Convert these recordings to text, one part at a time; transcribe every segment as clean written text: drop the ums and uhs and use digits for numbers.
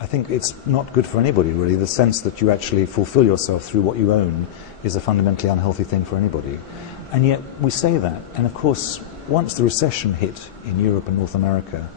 I think it's not good for anybody, really. The sense that you actually fulfill yourself through what you own is a fundamentally unhealthy thing for anybody. And yet we say that, and of course, once the recession hit in Europe and North America,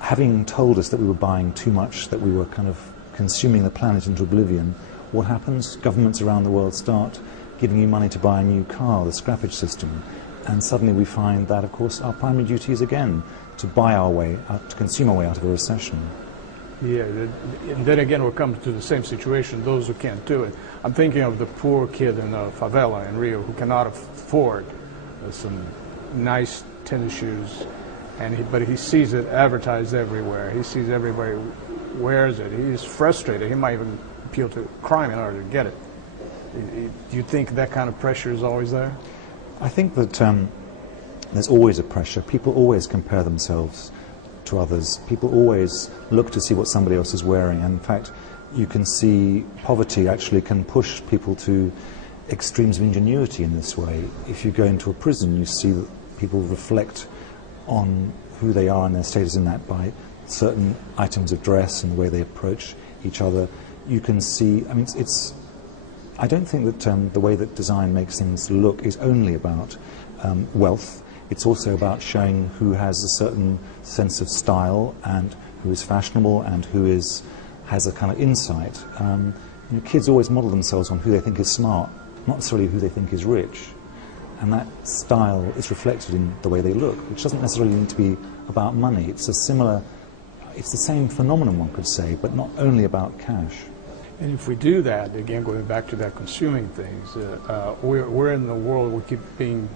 having told us that we were buying too much, that we were kind of consuming the planet into oblivion, what happens? Governments around the world start giving you money to buy a new car, the scrappage system, and suddenly we find that, of course, our primary duty is again to buy our way, to consume our way out of a recession. Yeah, and then again we'll come to the same situation, those who can't do it. I'm thinking of the poor kid in a favela in Rio who cannot afford some nice tennis shoes, but he sees it advertised everywhere. He sees everybody wears it. He's frustrated. He might even appeal to crime in order to get it. Do you think that kind of pressure is always there? I think that there's always a pressure. People always compare themselves to others. People always look to see what somebody else is wearing. And in fact, you can see poverty actually can push people to extremes of ingenuity in this way. If you go into a prison, you see that people reflect on who they are and their status in that by certain items of dress and the way they approach each other. You can see, I mean, I don't think that the way that design makes things look is only about wealth. It's also about showing who has a certain sense of style and who is fashionable and who has a kind of insight. Kids always model themselves on who they think is smart, not necessarily who they think is rich. And that style is reflected in the way they look, which doesn't necessarily need to be about money. It's the same phenomenon, one could say, but not only about cash. And if we do that, again, going back to that consuming things, we're in the world, we keep being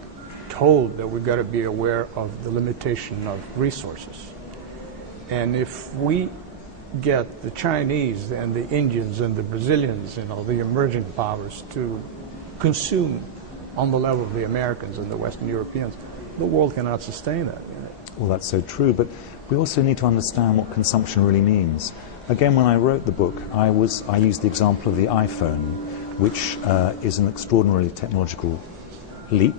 told that we've got to be aware of the limitation of resources. And if we get the Chinese and the Indians and the Brazilians and all the emerging powers to consume on the level of the Americans and the Western Europeans, the world cannot sustain that. Well, that's so true, but we also need to understand what consumption really means. Again, when I wrote the book, I used the example of the iPhone, which is an extraordinarily technological leap,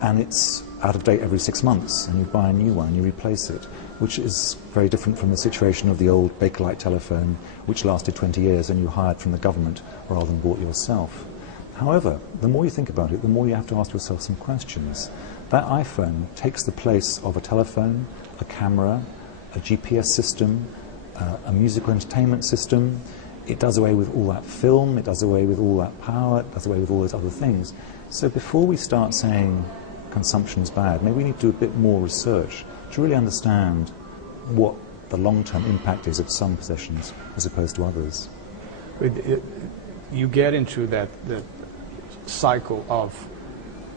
and it's out of date every 6 months, and you buy a new one and you replace it, which is very different from the situation of the old Bakelite telephone, which lasted 20 years and you hired from the government rather than bought yourself. However, the more you think about it, the more you have to ask yourself some questions. That iPhone takes the place of a telephone, a camera, a GPS system, a musical entertainment system. It does away with all that film, it does away with all that power, it does away with all those other things. So before we start saying consumption is bad, maybe we need to do a bit more research to really understand what the long-term impact is of some possessions as opposed to others. You get into that cycle of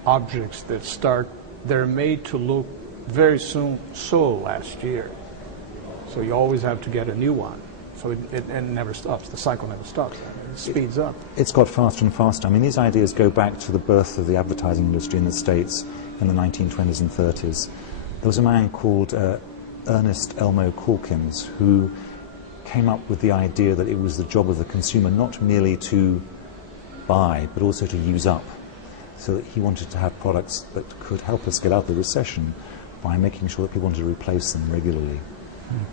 objects that they're made to look very soon, sold last year. So you always have to get a new one. So it never stops. The cycle never stops. It speeds up. It's got faster and faster. I mean, these ideas go back to the birth of the advertising industry in the States in the 1920s and 30s. There was a man called Ernest Elmo Calkins who came up with the idea that it was the job of the consumer not merely to buy, but also to use up. So that he wanted to have products that could help us get out of the recession by making sure that people wanted to replace them regularly.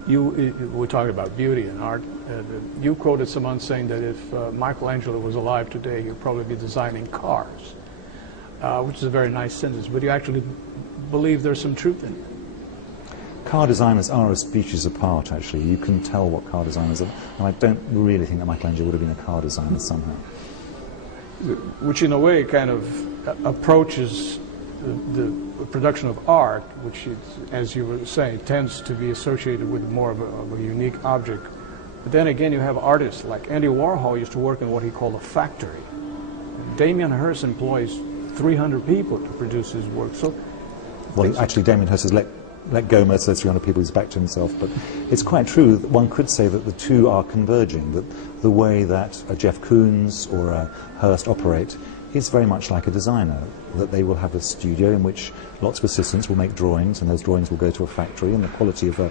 We're talking about beauty and art. You quoted someone saying that if Michelangelo was alive today, he'd probably be designing cars, which is a very nice sentence, but you actually believe there's some truth in it. Car designers are a species apart, actually. You can tell what car designers are, and I don't really think that Michelangelo would have been a car designer somehow. Which in a way kind of approaches the production of art, which is, as you were saying, tends to be associated with more of a unique object. But then again, you have artists like Andy Warhol used to work in what he called a factory. Damien Hirst employs 300 people to produce his work. So, well, actually, Damien Hirst has let go most of those 300 people. He's back to himself. But it's quite true that one could say that the two are converging. That the way that a Jeff Koons or a Hirst operate is very much like a designer, that they will have a studio in which lots of assistants will make drawings, and those drawings will go to a factory, and the quality of a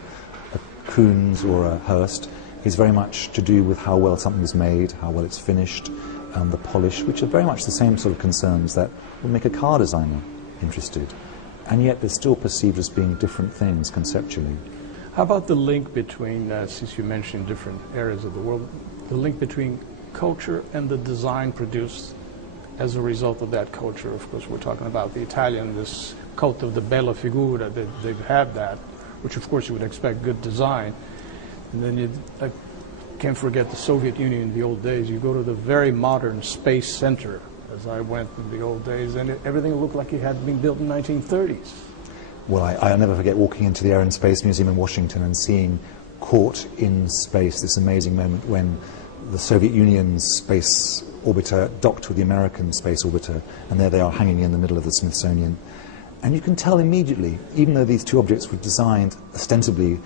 Koons or a Hirst is very much to do with how well something is made, how well it's finished, the polish, which are very much the same sort of concerns that would make a car designer interested. And yet they're still perceived as being different things conceptually. How about the link between, since you mentioned different areas of the world, the link between culture and the design produced as a result of that culture? Of course, we're talking about the Italian, this cult of the bella figura, they've had that, which of course you would expect good design. And then I can't forget the Soviet Union in the old days. You go to the very modern space center, as I went in the old days, and everything looked like it had been built in the 1930s. Well, I'll never forget walking into the Air and Space Museum in Washington and seeing caught in space, this amazing moment when the Soviet Union's space orbiter docked with the American space orbiter, and there they are hanging in the middle of the Smithsonian. And you can tell immediately, even though these two objects were designed ostensibly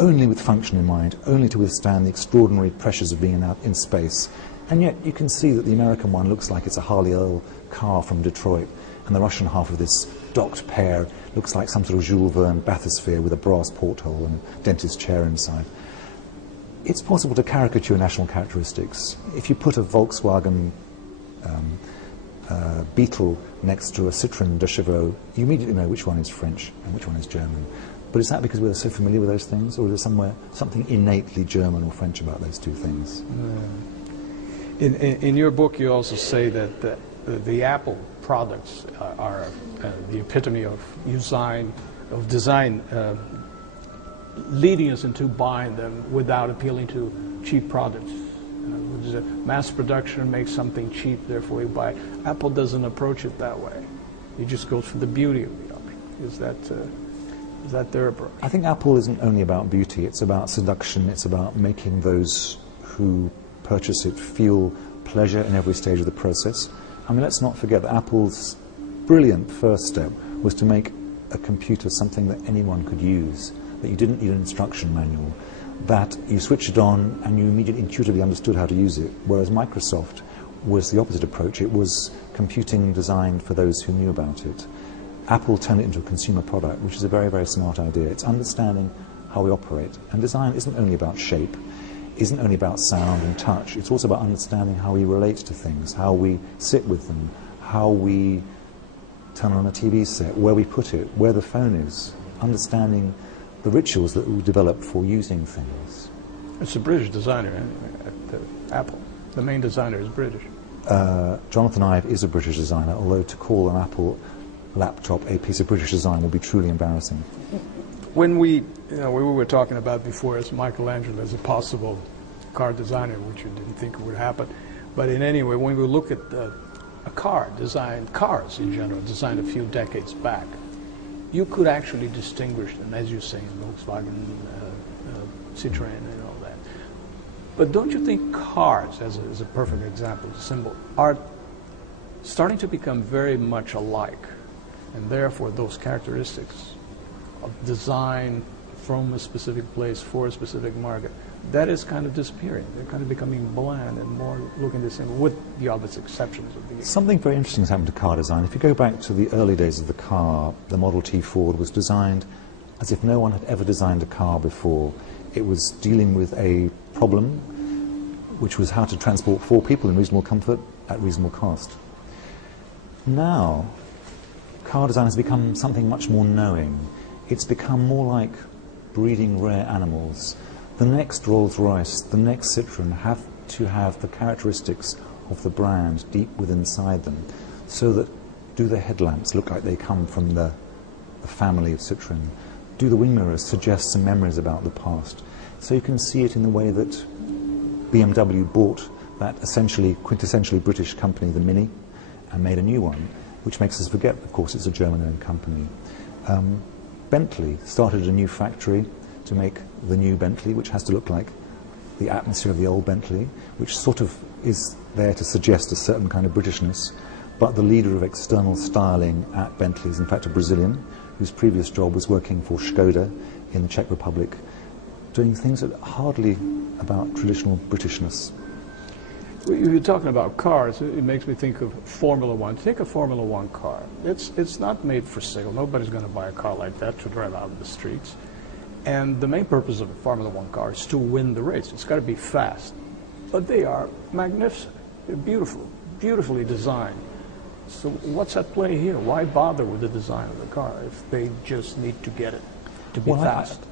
only with function in mind, only to withstand the extraordinary pressures of being out in space, and yet you can see that the American one looks like it's a Harley Earl car from Detroit, and the Russian half of this docked pair looks like some sort of Jules Verne bathysphere with a brass porthole and a dentist's chair inside. It's possible to caricature national characteristics. If you put a Volkswagen Beetle next to a Citroën de Chevaux, you immediately know which one is French and which one is German. But is that because we're so familiar with those things, or is there something innately German or French about those two things? In your book, you also say that the Apple products are the epitome of design, leading us into buying them without appealing to cheap products. Mass production makes something cheap, therefore we buy. Apple doesn't approach it that way. He just goes for the beauty of the object. Is that their approach? I think Apple isn't only about beauty, it's about seduction, it's about making those who purchase it feel pleasure in every stage of the process. I mean, let's not forget that Apple's brilliant first step was to make a computer something that anyone could use, that you didn't need an instruction manual, that you switched it on and you immediately intuitively understood how to use it, whereas Microsoft was the opposite approach. It was computing designed for those who knew about it. Apple turned it into a consumer product, which is a very, very smart idea. It's understanding how we operate. And design isn't only about shape, isn't only about sound and touch, it's also about understanding how we relate to things, how we sit with them, how we turn on a TV set, where we put it, where the phone is, understanding the rituals that we develop for using things. It's a British designer at Apple. The main designer is British. Jonathan Ive is a British designer, although to call an Apple laptop a piece of British design would be truly embarrassing. When we were talking about before as Michelangelo as a possible car designer, which you didn't think would happen, but in any way, when we look at a car designed, cars in general, designed a few decades back, you could actually distinguish them, as you say, Volkswagen, Citroën, and all that. But don't you think cars, as a perfect example, a symbol, are starting to become very much alike, and therefore those characteristics of design from a specific place for a specific market, that is kind of disappearing. They're kind of becoming bland and more looking the same, with the obvious exceptions of the... Something very interesting has happened to car design. If you go back to the early days of the car, the Model T Ford was designed as if no one had ever designed a car before. It was dealing with a problem, which was how to transport 4 people in reasonable comfort at reasonable cost. Now, car design has become something much more knowing. It's become more like breeding rare animals. The next Rolls-Royce, the next Citroën have to have the characteristics of the brand deep within inside them, so that do the headlamps look like they come from the family of Citroën? Do the wing mirrors suggest some memories about the past? So you can see it in the way that BMW bought that essentially quintessentially British company, the Mini, and made a new one, which makes us forget, of course, it's a German-owned company. Bentley started a new factory to make the new Bentley, which has to look like the atmosphere of the old Bentley, which sort of is there to suggest a certain kind of Britishness. But the leader of external styling at Bentley is in fact a Brazilian, whose previous job was working for Skoda in the Czech Republic, doing things that are hardly about traditional Britishness. You're talking about cars, it makes me think of Formula One. Take a Formula One car. It's not made for sale. Nobody's going to buy a car like that to drive out in the streets. And the main purpose of a Formula One car is to win the race. It's got to be fast. But they are magnificent. They're beautiful, beautifully designed. So what's at play here? Why bother with the design of the car if they just need to get it to be fast?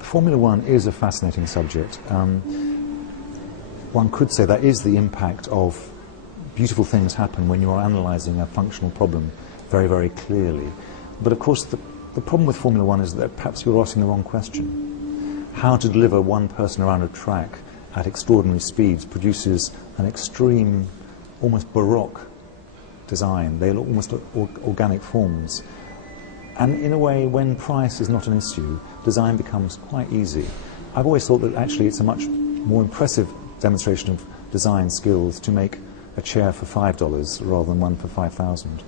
Formula One is a fascinating subject. One could say that is the impact of beautiful things happen when you are analysing a functional problem very, very clearly. But of course, the problem with Formula One is that perhaps you're asking the wrong question. How to deliver one person around a track at extraordinary speeds produces an extreme, almost baroque design. They look almost organic forms. And in a way, when price is not an issue, design becomes quite easy. I've always thought that actually it's a much more impressive demonstration of design skills to make a chair for $5 rather than one for 5,000.